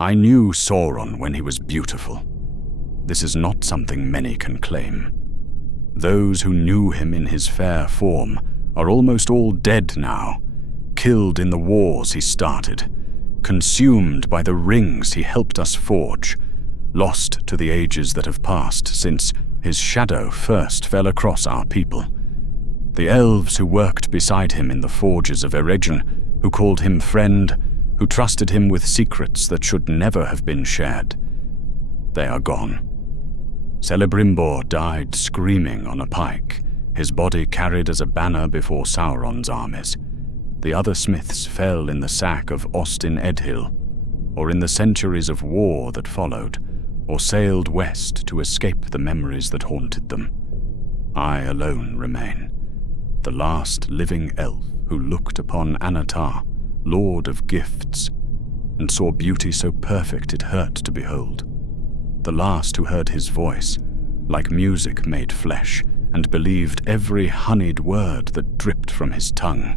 I knew Sauron when he was beautiful. This is not something many can claim. Those who knew him in his fair form are almost all dead now, killed in the wars he started, consumed by the rings he helped us forge, lost to the ages that have passed since his shadow first fell across our people. The elves who worked beside him in the forges of Eregion, who called him friend, who trusted him with secrets that should never have been shared, they are gone. Celebrimbor died screaming on a pike, his body carried as a banner before Sauron's armies. The other smiths fell in the sack of Ostin-Edhil, or in the centuries of war that followed, or sailed west to escape the memories that haunted them. I alone remain, the last living elf who looked upon Annatar, lord of gifts, and saw beauty so perfect it hurt to behold. The last who heard his voice, like music made flesh, and believed every honeyed word that dripped from his tongue.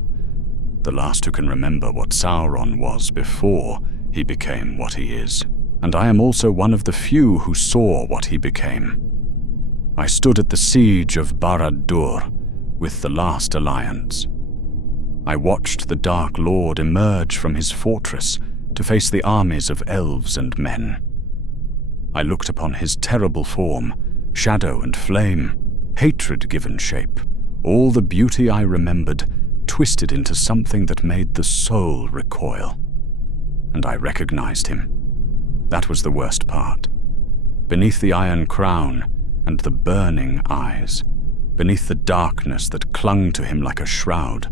The last who can remember what Sauron was before he became what he is. And I am also one of the few who saw what he became. I stood at the siege of Barad-dûr with the last alliance. I watched the Dark Lord emerge from his fortress to face the armies of elves and men. I looked upon his terrible form, shadow and flame, hatred given shape, all the beauty I remembered twisted into something that made the soul recoil. And I recognized him. That was the worst part. Beneath the iron crown and the burning eyes, beneath the darkness that clung to him like a shroud,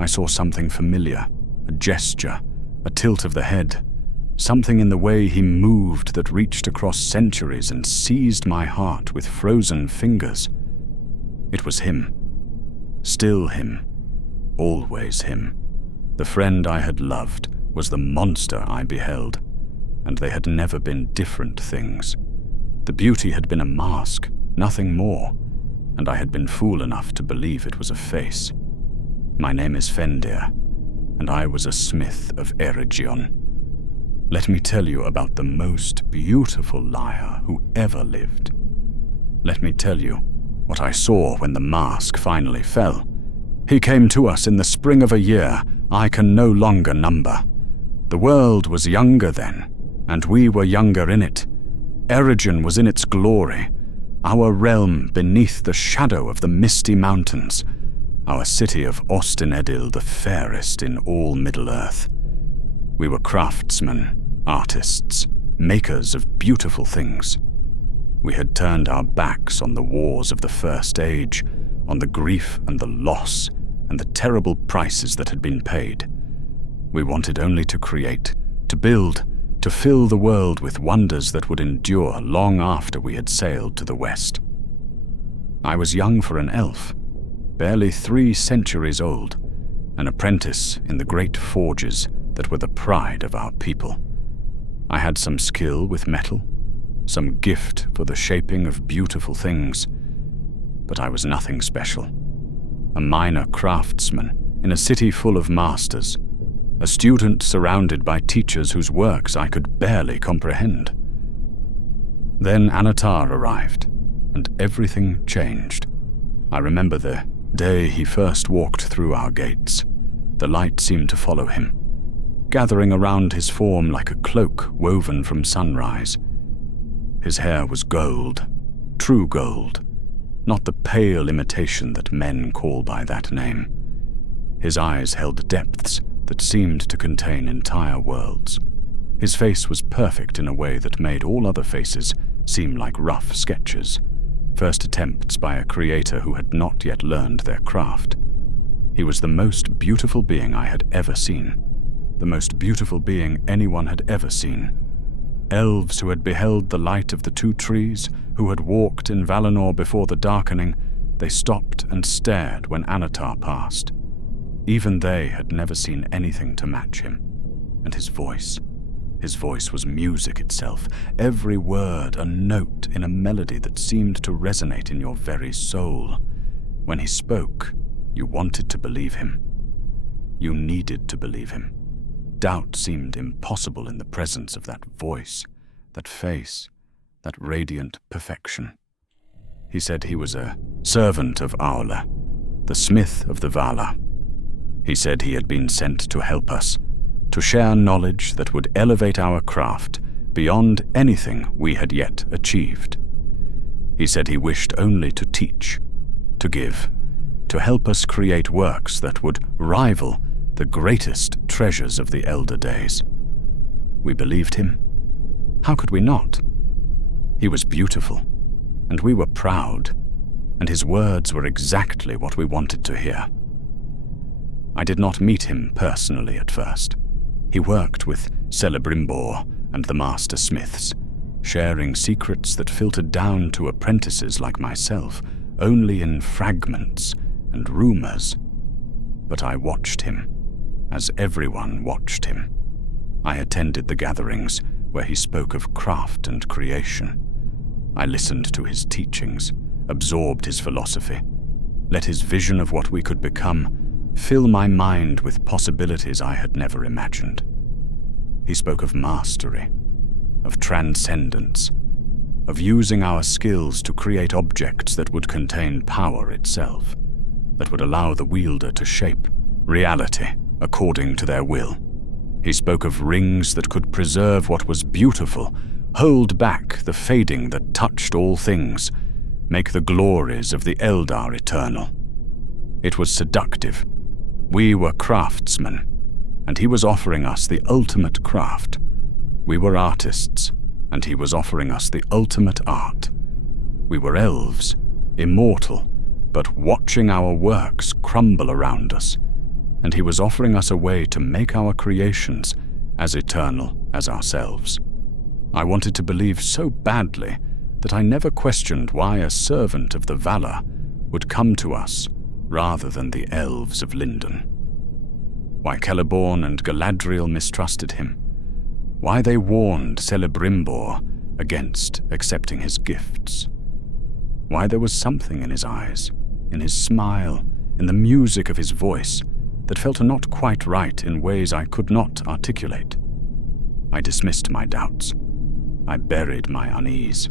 I saw something familiar, a gesture, a tilt of the head, something in the way he moved that reached across centuries and seized my heart with frozen fingers. It was him. Still him. Always him. The friend I had loved was the monster I beheld, and they had never been different things. The beauty had been a mask, nothing more, and I had been fool enough to believe it was a face. My name is Fendir, and I was a smith of Eregion. Let me tell you about the most beautiful liar who ever lived. Let me tell you what I saw when the mask finally fell. He came to us in the spring of a year I can no longer number. The world was younger then, and we were younger in it. Eregion was in its glory, our realm beneath the shadow of the misty mountains, our city of Ostin-Edhil the fairest in all Middle-earth. We were craftsmen, artists, makers of beautiful things. We had turned our backs on the wars of the First Age, on the grief and the loss, and the terrible prices that had been paid. We wanted only to create, to build, to fill the world with wonders that would endure long after we had sailed to the west. I was young for an elf, barely 3 centuries old, an apprentice in the great forges that were the pride of our people. I had some skill with metal, some gift for the shaping of beautiful things, but I was nothing special. A minor craftsman in a city full of masters, a student surrounded by teachers whose works I could barely comprehend. Then Annatar arrived, and everything changed. I remember the day he first walked through our gates. The light seemed to follow him, gathering around his form like a cloak woven from sunrise. His hair was gold, true gold, not the pale imitation that men call by that name. His eyes held depths that seemed to contain entire worlds. His face was perfect in a way that made all other faces seem like rough sketches, first attempts by a creator who had not yet learned their craft. He was the most beautiful being I had ever seen, the most beautiful being anyone had ever seen. Elves who had beheld the light of the 2 trees, who had walked in Valinor before the darkening, they stopped and stared when Annatar passed. Even they had never seen anything to match him. And his voice was music itself, every word a note in a melody that seemed to resonate in your very soul. When he spoke, you wanted to believe him. You needed to believe him. doubt seemed impossible in the presence of that voice, that face, that radiant perfection. He said he was a servant of Aula, the smith of the Vala. He said he had been sent to help us, to share knowledge that would elevate our craft beyond anything we had yet achieved. He said he wished only to teach, to give, to help us create works that would rival the greatest treasures of the elder days. We believed him. How could we not? He was beautiful, and we were proud, and his words were exactly what we wanted to hear. I did not meet him personally at first. He worked with Celebrimbor and the master smiths, sharing secrets that filtered down to apprentices like myself only in fragments and rumors. But I watched him, as everyone watched him. I attended the gatherings where he spoke of craft and creation. I listened to his teachings, absorbed his philosophy, let his vision of what we could become fill my mind with possibilities I had never imagined. He spoke of mastery, of transcendence, of using our skills to create objects that would contain power itself, that would allow the wielder to shape reality according to their will. He spoke of rings that could preserve what was beautiful, hold back the fading that touched all things, make the glories of the Eldar eternal. It was seductive. We were craftsmen, and he was offering us the ultimate craft. We were artists, and he was offering us the ultimate art. We were elves, immortal, but watching our works crumble around us, and he was offering us a way to make our creations as eternal as ourselves. I wanted to believe so badly that I never questioned why a servant of the Vala would come to us rather than the Elves of Lindon. Why Celeborn and Galadriel mistrusted him. Why they warned Celebrimbor against accepting his gifts. Why there was something in his eyes, in his smile, in the music of his voice that felt not quite right in ways I could not articulate. I dismissed my doubts. I buried my unease.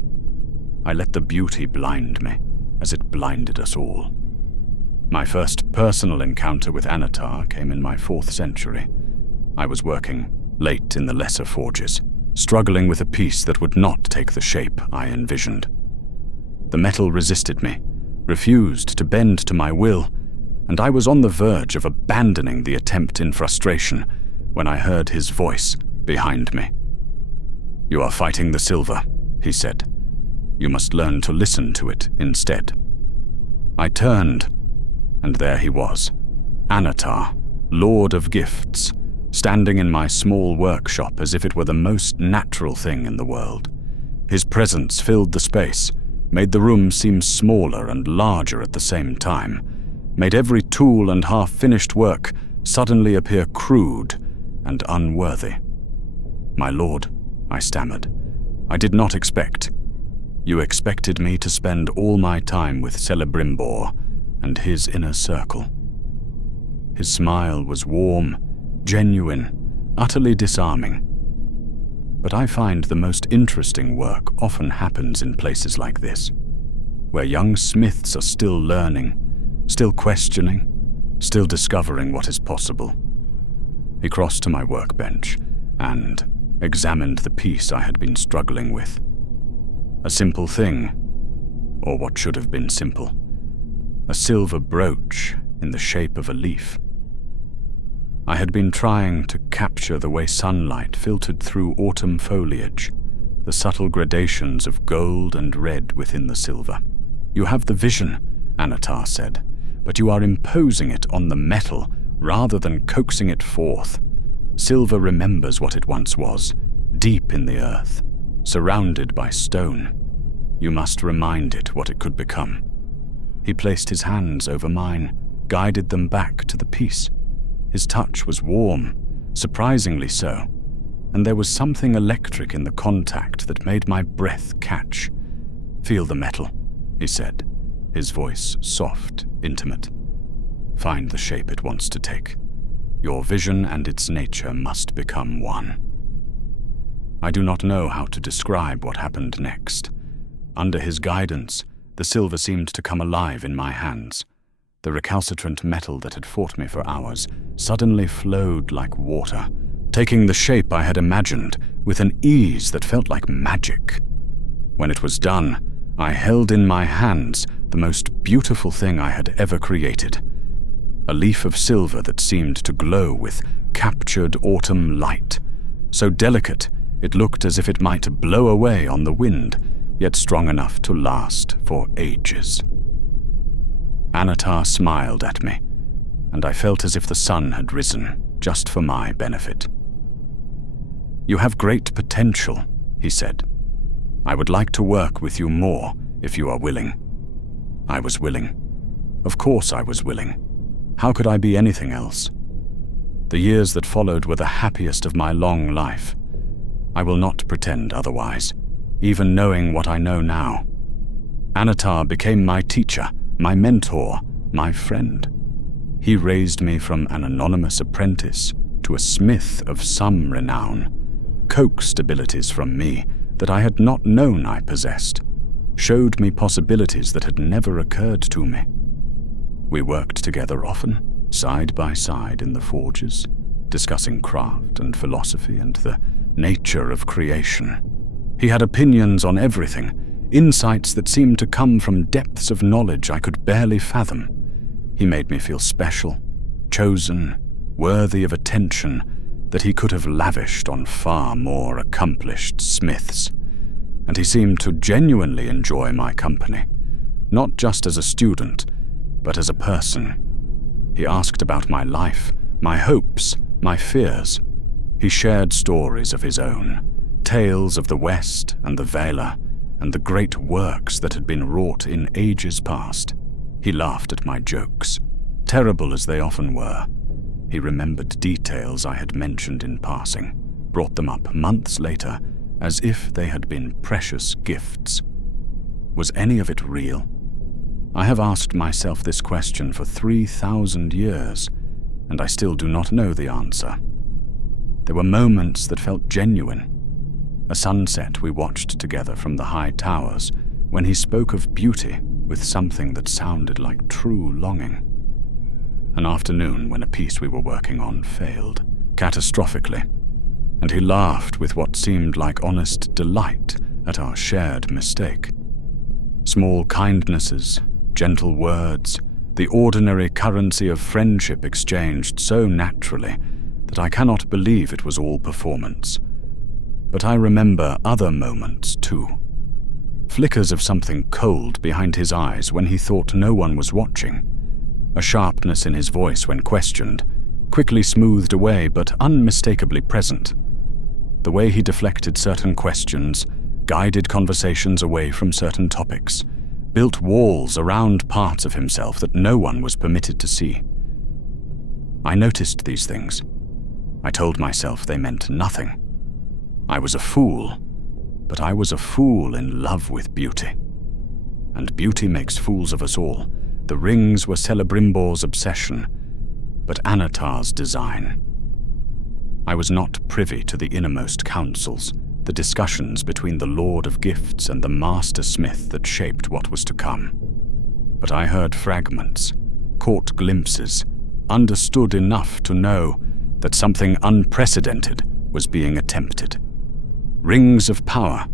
I let the beauty blind me, as it blinded us all. My first personal encounter with Annatar came in my 4th century. I was working late in the lesser forges, struggling with a piece that would not take the shape I envisioned. The metal resisted me, refused to bend to my will, and I was on the verge of abandoning the attempt in frustration when I heard his voice behind me. "You are fighting the silver," he said. "You must learn to listen to it instead." I turned, and there he was, Annatar, Lord of Gifts, standing in my small workshop as if it were the most natural thing in the world. His presence filled the space, made the room seem smaller and larger at the same time, made every tool and half-finished work suddenly appear crude and unworthy. "My lord," I stammered, "I did not expect. You expected me to spend all my time with Celebrimbor and his inner circle." His smile was warm, genuine, utterly disarming. But I find the most interesting work often happens in places like this, where young smiths are still learning, still questioning, still discovering what is possible. He crossed to my workbench and examined the piece I had been struggling with. A simple thing, or what should have been simple. A silver brooch in the shape of a leaf. I had been trying to capture the way sunlight filtered through autumn foliage, the subtle gradations of gold and red within the silver. "You have the vision," Annatar said, "but you are imposing it on the metal rather than coaxing it forth. Silver remembers what it once was, deep in the earth, surrounded by stone. You must remind it what it could become." He placed his hands over mine, guided them back to the piece. His touch was warm, surprisingly so, and there was something electric in the contact that made my breath catch. "Feel the metal," he said, his voice soft, intimate. "Find the shape it wants to take. Your vision and its nature must become one. I do not know how to describe what happened next. Under his guidance, the silver seemed to come alive in my hands. The recalcitrant metal that had fought me for hours suddenly flowed like water, taking the shape I had imagined with an ease that felt like magic. When it was done, I held in my hands the most beautiful thing I had ever created. A leaf of silver that seemed to glow with captured autumn light, so delicate it looked as if it might blow away on the wind, yet strong enough to last for ages. Annatar smiled at me, and I felt as if the sun had risen just for my benefit. "You have great potential," he said. "I would like to work with you more if you are willing." I was willing. Of course I was willing. How could I be anything else? The years that followed were the happiest of my long life. I will not pretend otherwise, even knowing what I know now. Annatar became my teacher, my mentor, my friend. He raised me from an anonymous apprentice to a smith of some renown, coaxed abilities from me that I had not known I possessed, showed me possibilities that had never occurred to me. We worked together often, side by side in the forges, discussing craft and philosophy and the nature of creation. He had opinions on everything, insights that seemed to come from depths of knowledge I could barely fathom. He made me feel special, chosen, worthy of attention that he could have lavished on far more accomplished smiths. And he seemed to genuinely enjoy my company, not just as a student, but as a person. He asked about my life, my hopes, my fears. He shared stories of his own, tales of the West and the Valar, and the great works that had been wrought in ages past. He laughed at my jokes, terrible as they often were. He remembered details I had mentioned in passing, brought them up months later, as if they had been precious gifts. Was any of it real? I have asked myself this question for 3,000 years, and I still do not know the answer. There were moments that felt genuine. A sunset we watched together from the high towers, when he spoke of beauty with something that sounded like true longing. An afternoon when a piece we were working on failed, catastrophically, and he laughed with what seemed like honest delight at our shared mistake. Small kindnesses, gentle words, the ordinary currency of friendship exchanged so naturally that I cannot believe it was all performance. But I remember other moments too. Flickers of something cold behind his eyes when he thought no one was watching. A sharpness in his voice when questioned, quickly smoothed away but unmistakably present. The way he deflected certain questions, guided conversations away from certain topics, built walls around parts of himself that no one was permitted to see. I noticed these things. I told myself they meant nothing. I was a fool, but I was a fool in love with beauty. And beauty makes fools of us all. The rings were Celebrimbor's obsession, but Annatar's design. I was not privy to the innermost counsels, the discussions between the Lord of Gifts and the Master Smith that shaped what was to come. But I heard fragments, caught glimpses, understood enough to know that something unprecedented was being attempted. Rings of power,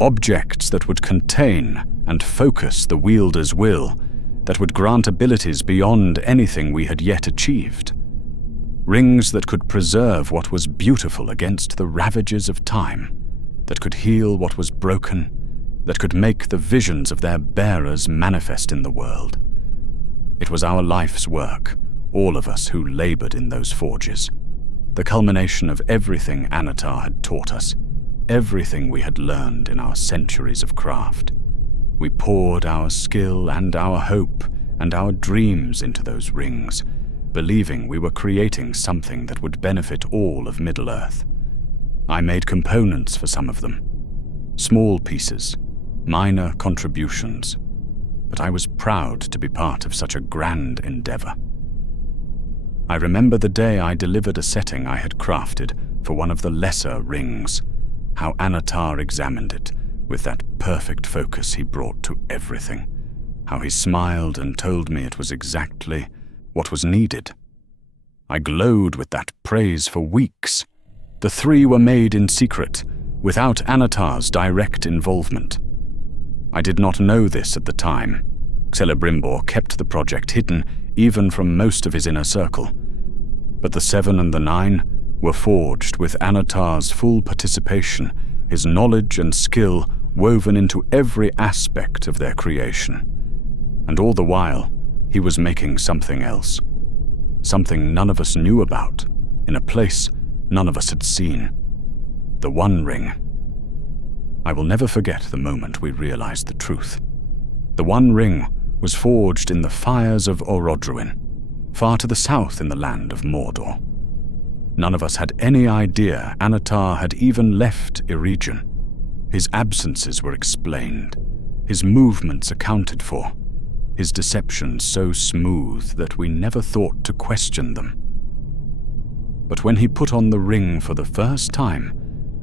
objects that would contain and focus the wielder's will, that would grant abilities beyond anything we had yet achieved. Rings that could preserve what was beautiful against the ravages of time, that could heal what was broken, that could make the visions of their bearers manifest in the world. It was our life's work, all of us who labored in those forges, the culmination of everything Annatar had taught us, everything we had learned in our centuries of craft. We poured our skill and our hope and our dreams into those rings, believing we were creating something that would benefit all of Middle-earth. I made components for some of them, small pieces, minor contributions, but I was proud to be part of such a grand endeavor. I remember the day I delivered a setting I had crafted for one of the lesser rings, how Annatar examined it with that perfect focus he brought to everything, how he smiled and told me it was exactly what was needed. I glowed with that praise for weeks. The 3 were made in secret, without Annatar's direct involvement. I did not know this at the time. Celebrimbor kept the project hidden even from most of his inner circle. But the 7 and the 9 were forged with Annatar's full participation, his knowledge and skill woven into every aspect of their creation. And all the while, he was making something else. Something none of us knew about, in a place none of us had seen. The One Ring. I will never forget the moment we realized the truth. The One Ring was forged in the fires of Orodruin, far to the south in the land of Mordor. None of us had any idea Annatar had even left Eregion. His absences were explained, his movements accounted for, his deceptions so smooth that we never thought to question them. But when he put on the ring for the first time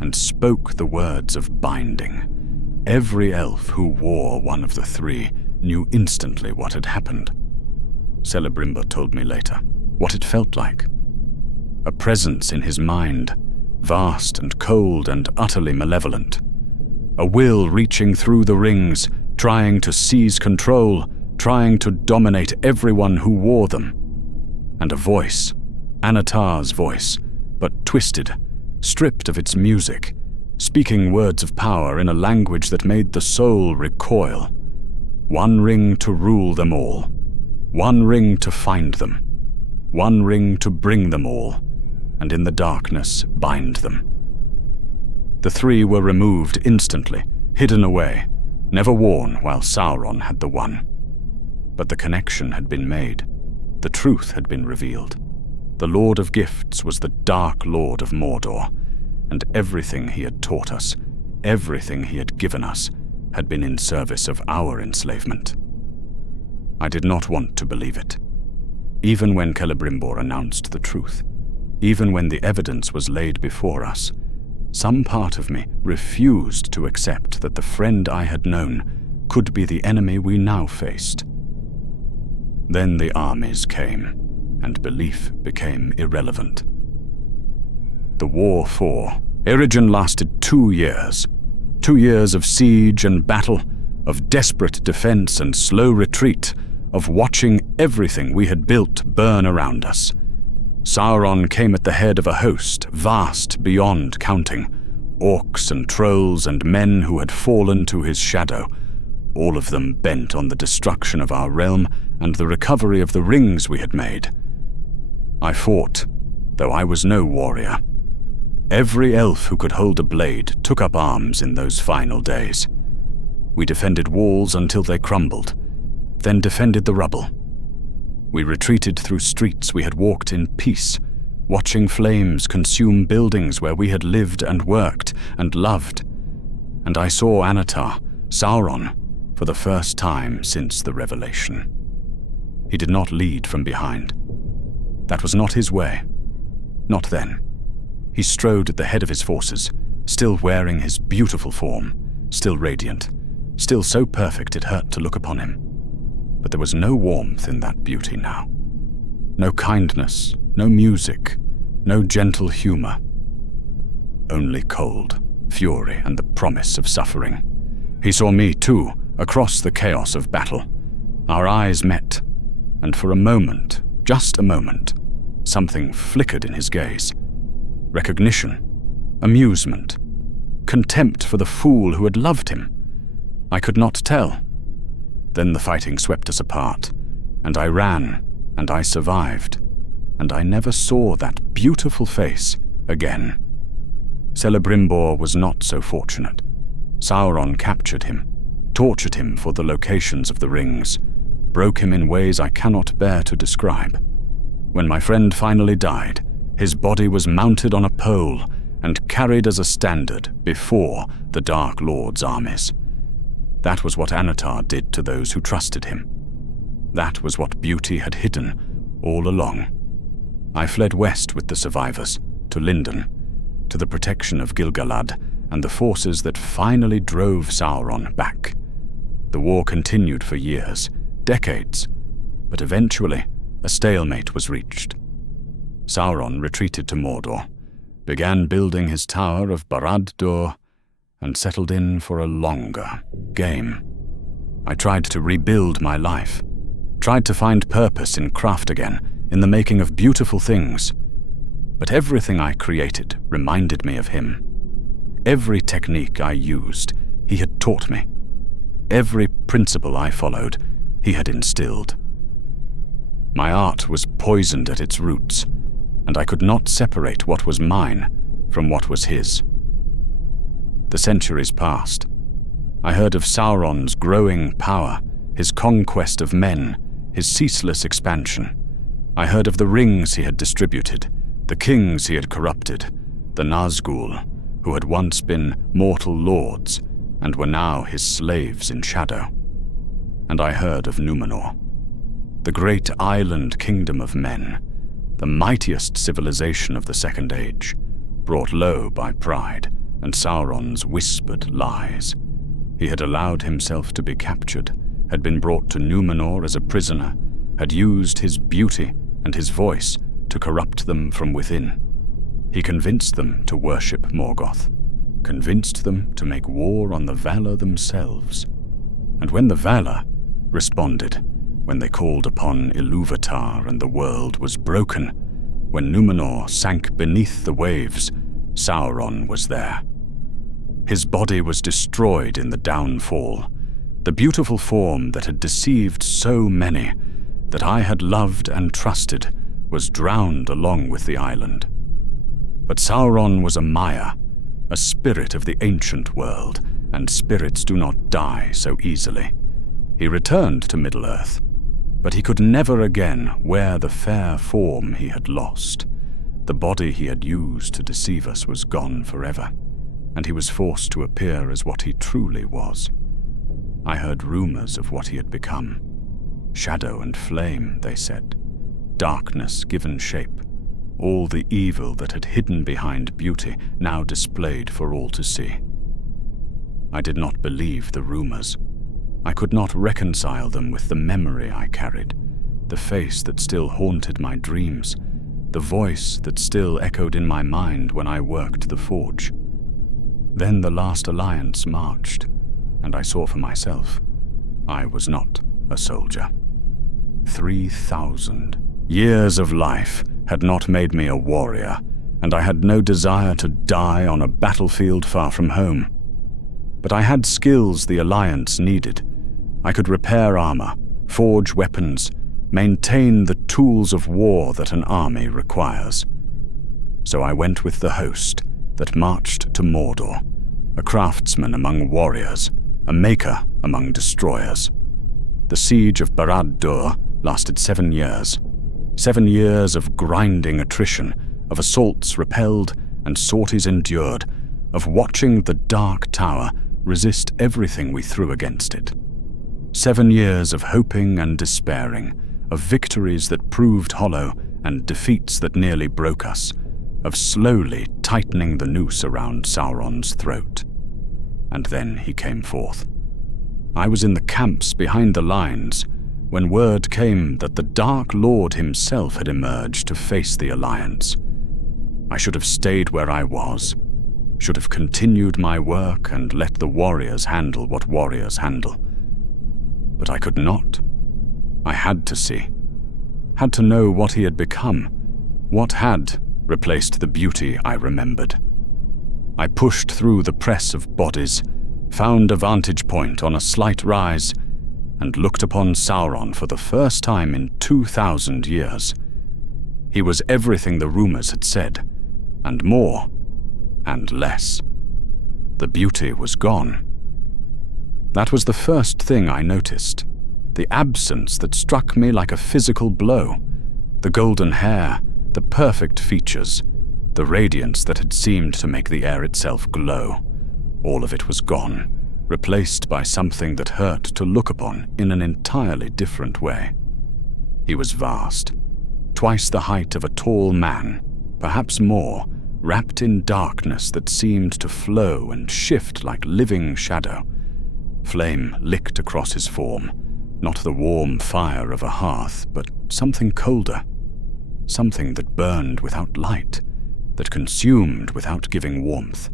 and spoke the words of binding, every elf who wore one of the 3 knew instantly what had happened. Celebrimbor told me later what it felt like. A presence in his mind, vast and cold and utterly malevolent. A will reaching through the rings, trying to seize control, trying to dominate everyone who wore them. And a voice, Annatar's voice, but twisted, stripped of its music, speaking words of power in a language that made the soul recoil. One ring to rule them all. One ring to find them. One ring to bring them all, and in the darkness bind them. The 3 were removed instantly, hidden away, never worn while Sauron had the one. But the connection had been made. The truth had been revealed. The Lord of Gifts was the Dark Lord of Mordor, and everything he had taught us, everything he had given us, had been in service of our enslavement. I did not want to believe it. Even when Celebrimbor announced the truth, even when the evidence was laid before us, some part of me refused to accept that the friend I had known could be the enemy we now faced. Then the armies came, and belief became irrelevant. The War for Eregion lasted 2 years. 2 years of siege and battle, of desperate defense and slow retreat, of watching everything we had built burn around us. Sauron came at the head of a host vast beyond counting, orcs and trolls and men who had fallen to his shadow, all of them bent on the destruction of our realm and the recovery of the rings we had made. I fought, though I was no warrior. Every elf who could hold a blade took up arms in those final days. We defended walls until they crumbled, then defended the rubble. We retreated through streets we had walked in peace, watching flames consume buildings where we had lived and worked and loved. And I saw Annatar, Sauron, for the first time since the revelation. He did not lead from behind. That was not his way. Not then. He strode at the head of his forces, still wearing his beautiful form, still radiant, still so perfect it hurt to look upon him. But there was no warmth in that beauty now. No kindness, no music, no gentle humor. Only cold, fury, and the promise of suffering. He saw me too, across the chaos of battle. Our eyes met, and for a moment, just a moment, something flickered in his gaze. Recognition, amusement, contempt for the fool who had loved him. I could not tell. Then the fighting swept us apart, and I ran, and I survived, and I never saw that beautiful face again. Celebrimbor was not so fortunate. Sauron captured him, tortured him for the locations of the rings, broke him in ways I cannot bear to describe. When my friend finally died, his body was mounted on a pole and carried as a standard before the Dark Lord's armies. That was what Annatar did to those who trusted him. That was what beauty had hidden all along. I fled west with the survivors, to Lindon, to the protection of Gil-galad and the forces that finally drove Sauron back. The war continued for years, decades, but eventually a stalemate was reached. Sauron retreated to Mordor, began building his tower of Barad-dûr, and settled in for a longer game. I tried to rebuild my life, tried to find purpose in craft again, in the making of beautiful things. But everything I created reminded me of him. Every technique I used, he had taught me. Every principle I followed, he had instilled. My art was poisoned at its roots, and I could not separate what was mine from what was his. The centuries passed. I heard of Sauron's growing power, his conquest of men, his ceaseless expansion. I heard of the rings he had distributed, the kings he had corrupted, the Nazgûl, who had once been mortal lords and were now his slaves in shadow. And I heard of Númenor, the great island kingdom of men, the mightiest civilization of the Second Age, brought low by pride and Sauron's whispered lies. He had allowed himself to be captured, had been brought to Númenor as a prisoner, had used his beauty and his voice to corrupt them from within. He convinced them to worship Morgoth, convinced them to make war on the Valar themselves. And when the Valar responded, when they called upon Ilúvatar and the world was broken, when Númenor sank beneath the waves, Sauron was there. His body was destroyed in the downfall, the beautiful form that had deceived so many, that I had loved and trusted, was drowned along with the island. But Sauron was a Maya, a spirit of the ancient world, and spirits do not die so easily. He returned to Middle-earth, but he could never again wear the fair form he had lost. The body he had used to deceive us was gone forever, and he was forced to appear as what he truly was. I heard rumors of what he had become. Shadow and flame, they said. Darkness given shape. All the evil that had hidden behind beauty now displayed for all to see. I did not believe the rumors. I could not reconcile them with the memory I carried, the face that still haunted my dreams, the voice that still echoed in my mind when I worked the forge. Then the last alliance marched, and I saw for myself. I was not a soldier. 3,000 years of life had not made me a warrior, and I had no desire to die on a battlefield far from home. But I had skills the Alliance needed. I could repair armor, forge weapons, maintain the tools of war that an army requires. So I went with the host that marched to Mordor, a craftsman among warriors, a maker among destroyers. The siege of Barad-dûr lasted 7 years. 7 years of grinding attrition, of assaults repelled and sorties endured, of watching the Dark Tower resist everything we threw against it. 7 years of hoping and despairing, of victories that proved hollow and defeats that nearly broke us, of slowly tightening the noose around Sauron's throat. And then he came forth. I was in the camps behind the lines when word came that the Dark Lord himself had emerged to face the Alliance. I should have stayed where I was, should have continued my work and let the warriors handle what warriors handle. But I could not. I had to see, had to know what he had become, what had replaced the beauty I remembered. I pushed through the press of bodies, found a vantage point on a slight rise, and looked upon Sauron for the first time in 2,000 years. He was everything the rumors had said, and more, and less. The beauty was gone. That was the first thing I noticed, the absence that struck me like a physical blow. The golden hair, the perfect features, the radiance that had seemed to make the air itself glow. All of it was gone, replaced by something that hurt to look upon in an entirely different way. He was vast, twice the height of a tall man, perhaps more, wrapped in darkness that seemed to flow and shift like living shadow. Flame licked across his form, not the warm fire of a hearth, but something colder, something that burned without light, that consumed without giving warmth.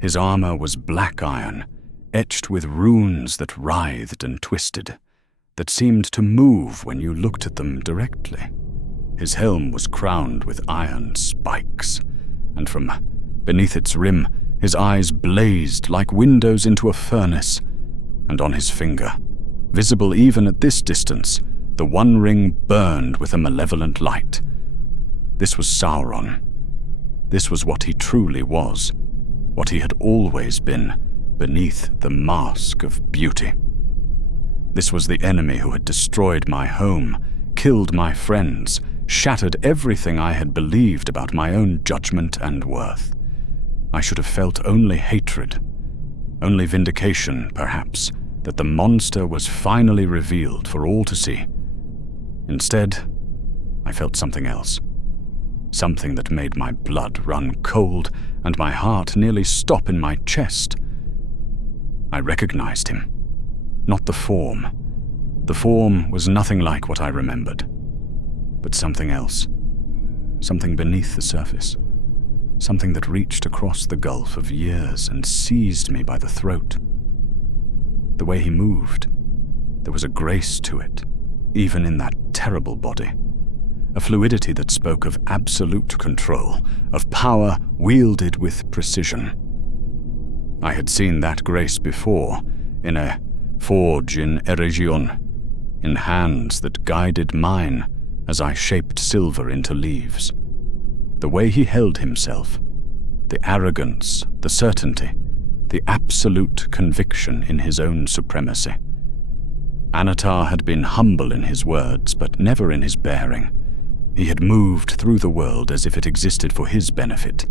His armor was black iron, etched with runes that writhed and twisted, that seemed to move when you looked at them directly. His helm was crowned with iron spikes, and from beneath its rim, his eyes blazed like windows into a furnace, and on his finger, visible even at this distance, the one ring burned with a malevolent light. This was Sauron. This was what he truly was, what he had always been, beneath the mask of beauty. This was the enemy who had destroyed my home, killed my friends, shattered everything I had believed about my own judgment and worth. I should have felt only hatred, only vindication, perhaps, that the monster was finally revealed for all to see. Instead, I felt something else. Something that made my blood run cold and my heart nearly stop in my chest. I recognized him. Not the form. The form was nothing like what I remembered. But something else. Something beneath the surface. Something that reached across the gulf of years and seized me by the throat. The way he moved, there was a grace to it, even in that terrible body. A fluidity that spoke of absolute control, of power wielded with precision. I had seen that grace before, in a forge in Eregion, in hands that guided mine as I shaped silver into leaves. The way he held himself, the arrogance, the certainty, the absolute conviction in his own supremacy. Annatar had been humble in his words, but never in his bearing. He had moved through the world as if it existed for his benefit,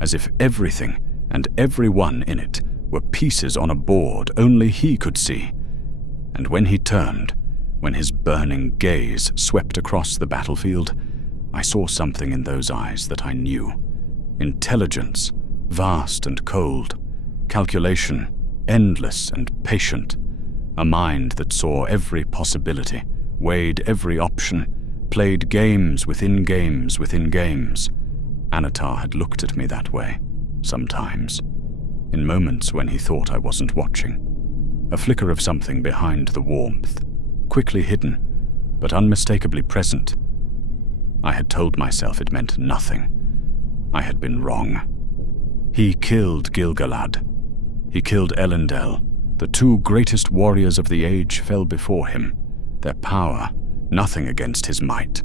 as if everything and everyone in it were pieces on a board only he could see. And when he turned, when his burning gaze swept across the battlefield, I saw something in those eyes that I knew. Intelligence, vast and cold, calculation, endless and patient, a mind that saw every possibility, weighed every option, played games within games within games. Annatar had looked at me that way, sometimes, in moments when he thought I wasn't watching. A flicker of something behind the warmth, quickly hidden, but unmistakably present. I had told myself it meant nothing. I had been wrong. He killed Gil-galad. He killed Elendil. The two greatest warriors of the age fell before him, their power nothing against his might.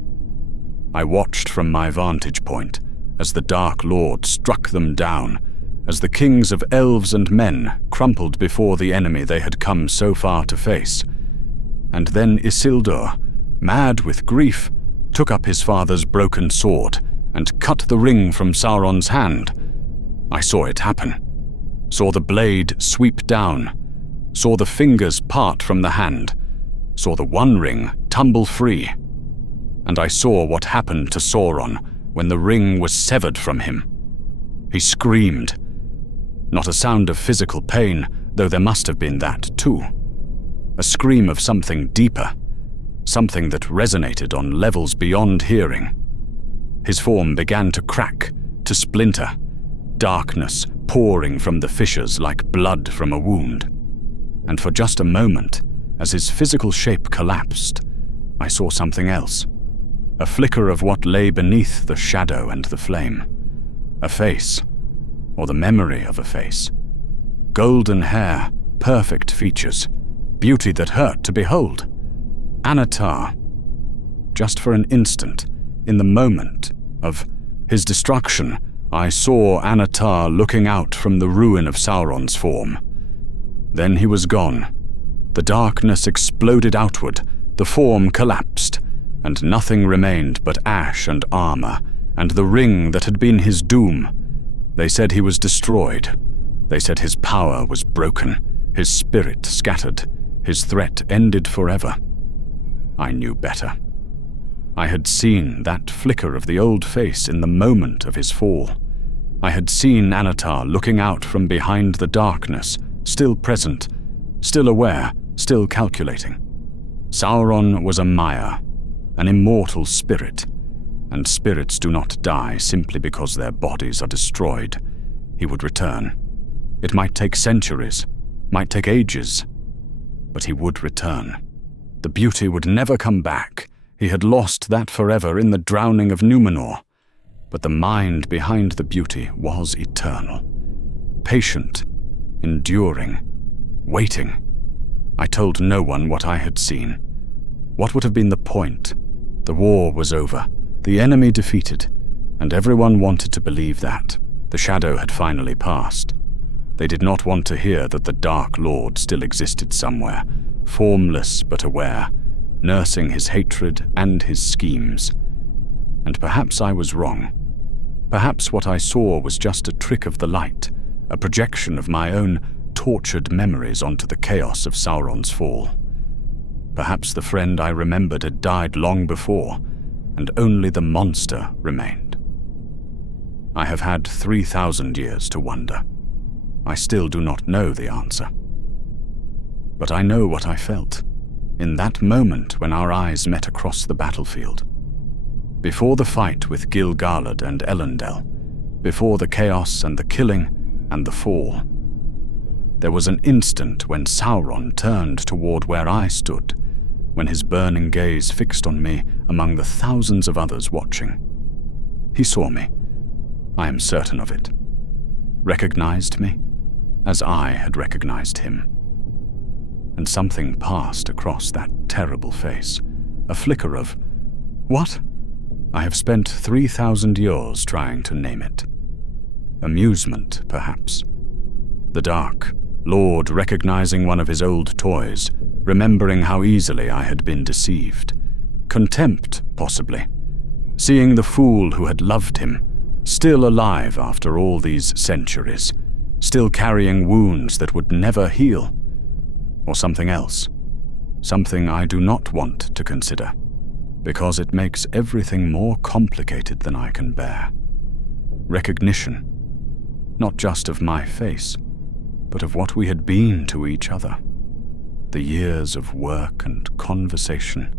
I watched from my vantage point as the Dark Lord struck them down, as the kings of elves and men crumpled before the enemy they had come so far to face. And then Isildur, mad with grief, took up his father's broken sword and cut the ring from Sauron's hand. I saw it happen, saw the blade sweep down, saw the fingers part from the hand, saw the one ring tumble free. And I saw what happened to Sauron when the ring was severed from him. He screamed. Not a sound of physical pain, though there must have been that too. A scream of something deeper, something that resonated on levels beyond hearing. His form began to crack, to splinter, darkness pouring from the fissures like blood from a wound. And for just a moment, as his physical shape collapsed, I saw something else. A flicker of what lay beneath the shadow and the flame. A face, or the memory of a face. Golden hair, perfect features, beauty that hurt to behold. Annatar. Just for an instant, in the moment of his destruction, I saw Annatar looking out from the ruin of Sauron's form. Then he was gone. The darkness exploded outward, the form collapsed, and nothing remained but ash and armor, and the ring that had been his doom. They said he was destroyed. They said his power was broken, his spirit scattered, his threat ended forever. I knew better. I had seen that flicker of the old face in the moment of his fall. I had seen Annatar looking out from behind the darkness, still present, still aware, still calculating. Sauron was a Maya, an immortal spirit, and spirits do not die simply because their bodies are destroyed. He would return. It might take centuries, might take ages, but he would return. The beauty would never come back. He had lost that forever in the drowning of Numenor. But the mind behind the beauty was eternal. Patient, enduring, waiting. I told no one what I had seen. What would have been the point? The war was over, the enemy defeated, and everyone wanted to believe that. The shadow had finally passed. They did not want to hear that the Dark Lord still existed somewhere, formless but aware, nursing his hatred and his schemes. And perhaps I was wrong. Perhaps what I saw was just a trick of the light, a projection of my own tortured memories onto the chaos of Sauron's fall. Perhaps the friend I remembered had died long before, and only the monster remained. I have had 3,000 years to wonder. I still do not know the answer. But I know what I felt in that moment when our eyes met across the battlefield. Before the fight with Gil-galad and Elendil, before the chaos and the killing and the fall, there was an instant when Sauron turned toward where I stood, when his burning gaze fixed on me among the thousands of others watching. He saw me, I am certain of it, recognized me as I had recognized him. And something passed across that terrible face, a flicker of, what? I have spent 3,000 years trying to name it. Amusement, perhaps. The Dark Lord recognizing one of his old toys, remembering how easily I had been deceived. Contempt, possibly. Seeing the fool who had loved him, still alive after all these centuries, still carrying wounds that would never heal. Or something else. Something I do not want to consider, because it makes everything more complicated than I can bear. Recognition, not just of my face, but of what we had been to each other. The years of work and conversation,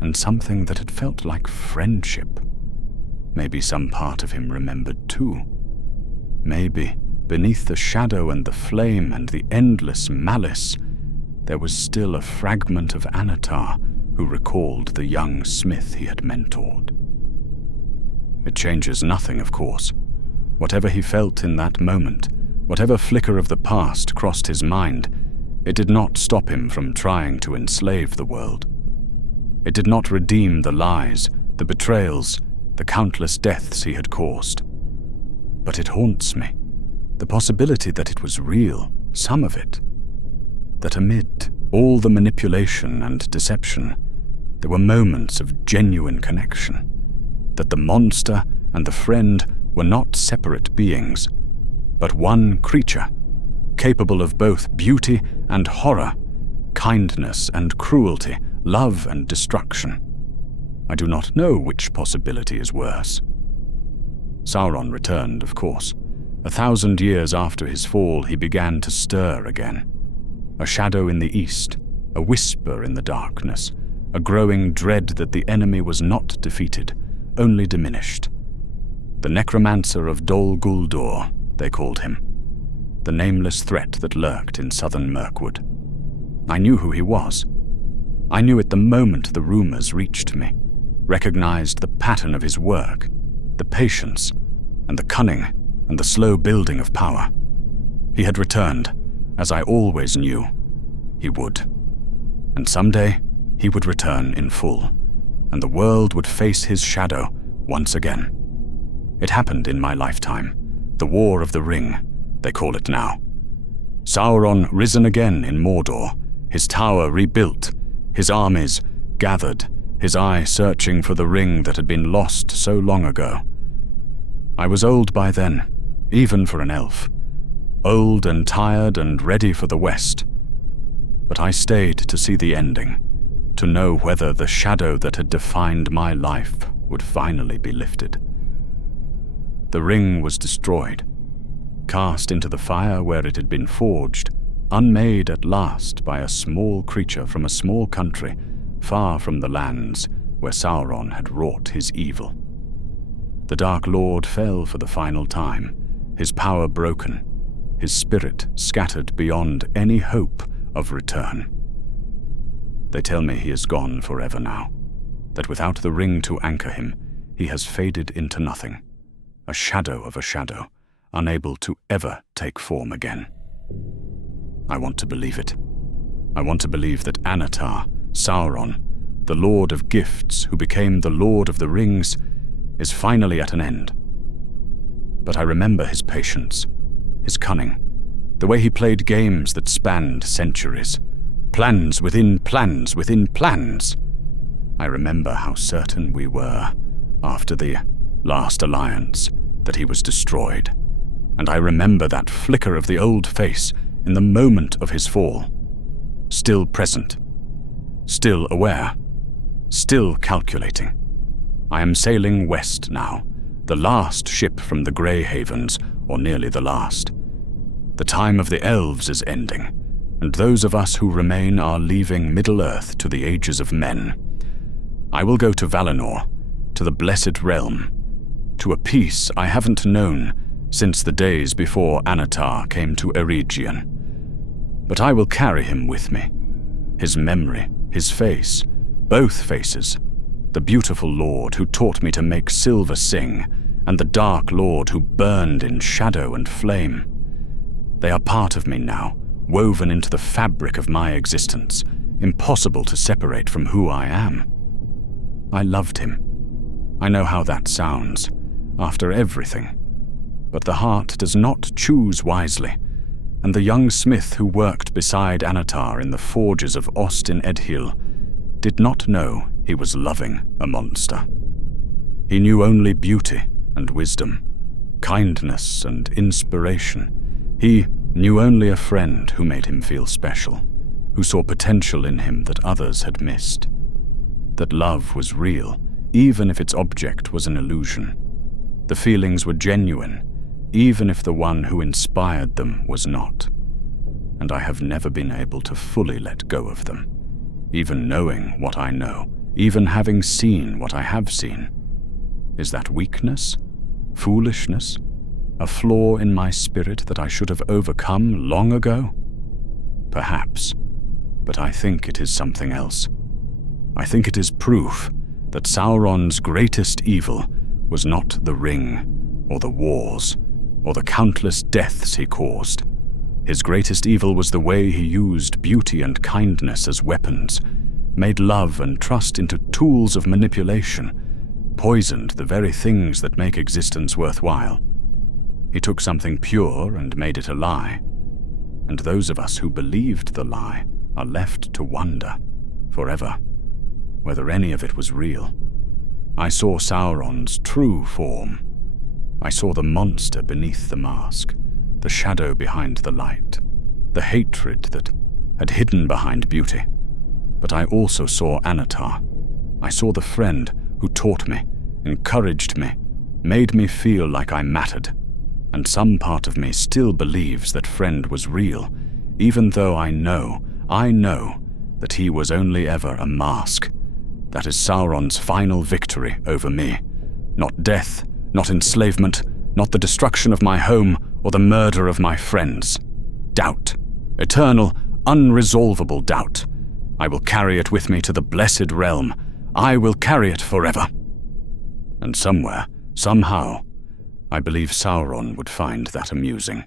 and something that had felt like friendship. Maybe some part of him remembered too. Maybe, beneath the shadow and the flame and the endless malice, there was still a fragment of Annatar who recalled the young smith he had mentored. It changes nothing, of course. Whatever he felt in that moment, whatever flicker of the past crossed his mind, it did not stop him from trying to enslave the world. It did not redeem the lies, the betrayals, the countless deaths he had caused. But it haunts me, the possibility that it was real, some of it. That amid all the manipulation and deception, there were moments of genuine connection. That the monster and the friend were not separate beings, but one creature, capable of both beauty and horror, kindness and cruelty, love and destruction. I do not know which possibility is worse. Sauron returned, of course. 1,000 years after his fall, he began to stir again. A shadow in the east, a whisper in the darkness, a growing dread that the enemy was not defeated, only diminished. The necromancer of Dol Guldur, they called him. The nameless threat that lurked in southern Mirkwood. I knew who he was. I knew it the moment the rumors reached me, recognized the pattern of his work, the patience, and the cunning, and the slow building of power. He had returned, as I always knew he would. And someday, he would return in full, and the world would face his shadow once again. It happened in my lifetime, the War of the Ring, they call it now. Sauron risen again in Mordor, his tower rebuilt, his armies gathered, his eye searching for the ring that had been lost so long ago. I was old by then, even for an elf. Old and tired and ready for the West. But I stayed to see the ending, to know whether the shadow that had defined my life would finally be lifted. The ring was destroyed, cast into the fire where it had been forged, unmade at last by a small creature from a small country, far from the lands where Sauron had wrought his evil. The Dark Lord fell for the final time, his power broken, his spirit scattered beyond any hope of return. They tell me he is gone forever now, that without the ring to anchor him, he has faded into nothing, a shadow of a shadow, unable to ever take form again. I want to believe it. I want to believe that Annatar, Sauron, the Lord of Gifts who became the Lord of the Rings, is finally at an end. But I remember his patience, his cunning, the way he played games that spanned centuries, plans within plans within plans. I remember how certain we were, after the last alliance, that he was destroyed, and I remember that flicker of the old face in the moment of his fall, still present, still aware, still calculating. I am sailing west now, the last ship from the Grey Havens, or nearly the last. The time of the elves is ending, and those of us who remain are leaving Middle-earth to the ages of men. I will go to Valinor, to the Blessed Realm, to a peace I haven't known since the days before Annatar came to Eregion. But I will carry him with me, his memory, his face, both faces, the beautiful Lord who taught me to make silver sing, and the Dark Lord who burned in shadow and flame. They are part of me now, woven into the fabric of my existence, impossible to separate from who I am. I loved him. I know how that sounds, after everything. But the heart does not choose wisely, and the young smith who worked beside Annatar in the forges of Ost-in-Edhil did not know he was loving a monster. He knew only beauty and wisdom, kindness and inspiration. He knew only a friend who made him feel special, who saw potential in him that others had missed. That love was real, even if its object was an illusion. The feelings were genuine, even if the one who inspired them was not. And I have never been able to fully let go of them, even knowing what I know, even having seen what I have seen. Is that weakness? Foolishness? A flaw in my spirit that I should have overcome long ago? Perhaps, but I think it is something else. I think it is proof that Sauron's greatest evil was not the ring, or the wars, or the countless deaths he caused. His greatest evil was the way he used beauty and kindness as weapons, made love and trust into tools of manipulation, poisoned the very things that make existence worthwhile. He took something pure and made it a lie, and those of us who believed the lie are left to wonder, forever, whether any of it was real. I saw Sauron's true form. I saw the monster beneath the mask, the shadow behind the light, the hatred that had hidden behind beauty. But I also saw Annatar. I saw the friend who taught me, encouraged me, made me feel like I mattered. And some part of me still believes that friend was real, even though I know that he was only ever a mask. That is Sauron's final victory over me. Not death, not enslavement, not the destruction of my home or the murder of my friends. Doubt. Eternal, unresolvable doubt. I will carry it with me to the Blessed Realm. I will carry it forever. And somewhere, somehow, I believe Sauron would find that amusing.